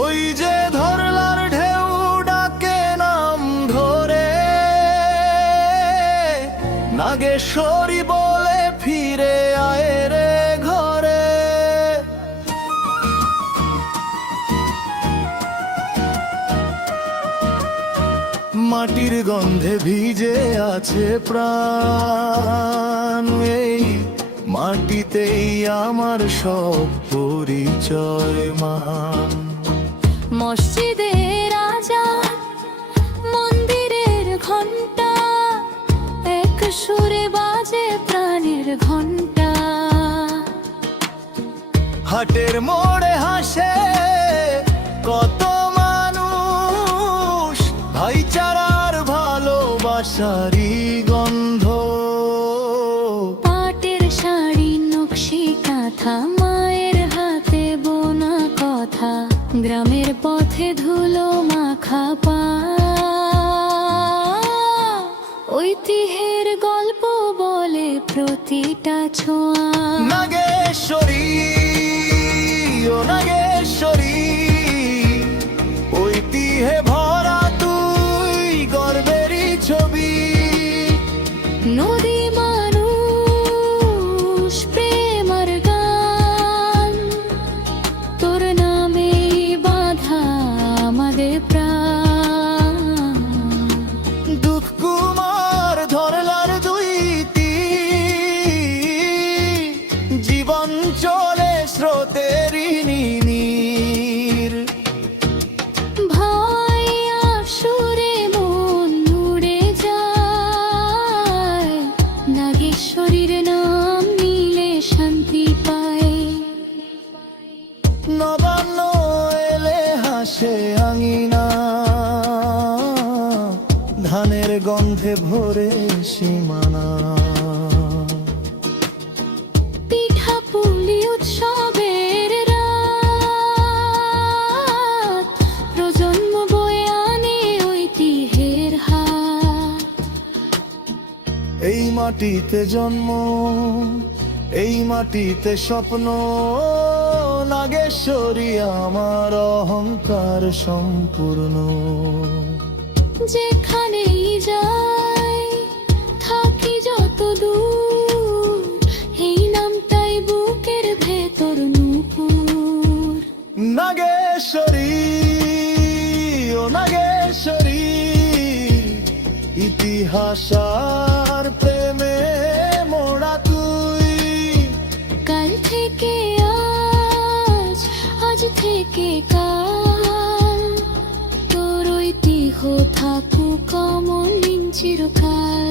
ওই যে ধরলার ঢেউ ডাকে নাম ধরে, নাগেশ্বরী বলে ফিরে আয় রে ঘরে। মাটির গন্ধে ভিজে আছে প্রাণ, এই মাটিতেই আমার সব পরিচয় মান। মসজিদের আজান, মন্দিরের ঘন্টা, এক সুরে বাজে প্রাণের ঘন্টা। হাটের মোড়ে হাসে কত মানুষ, ভাইচারার ভালোবাসারই গন্ধ। পাটের শাড়ি নকশি কাঁথা, মায়ের হাতে বোনা কথা, গ্রামের পথে ধুলো মাখা পা। ঐতিহ্যের গল্প বলে প্রতিটা ছোঁয়া। নাগেশ্বরী ও নাগেশ্বরী, ঐতিহ্যে ভরা তুই গর্বেরই ছবি। নদী মানুষ প্রেম আর গান, তোর নামে বাঁধা আমাদের প্রাণ। দুধ কুমার ধরলার দুই তীর, জীবন চলে স্রোতেরই নীর। ভাই আসুরে মন উড়ে যায়, নাগেশ্বরীর নাম নিলে শান্তি পায়। নবান্ন এলে হাসে আঙিনা, ধানের গন্ধে ভরে সীমানা। পিঠা পুলি উৎসবের রাত, প্রজন্ম বয়ে আনে ঐতিহ্যের হাত। এই মাটিতে জন্ম, এই মাটিতে স্বপ্ন, নাগেশ্বরী আমার অহংকার সম্পূর্ণ। যেখানেই যাই থাকি যত দূর, এই নামটাই বুকের ভেতর নূপুর। নাগেশ্বরী ও নাগেশ্বরী, ইতিহাস আর প্রেমে মোড়া তুই। কাল থেকে আজ, আজ থেকে কাল, তোর ঐতিহ্য থাকুক অমলিন চিরকাল।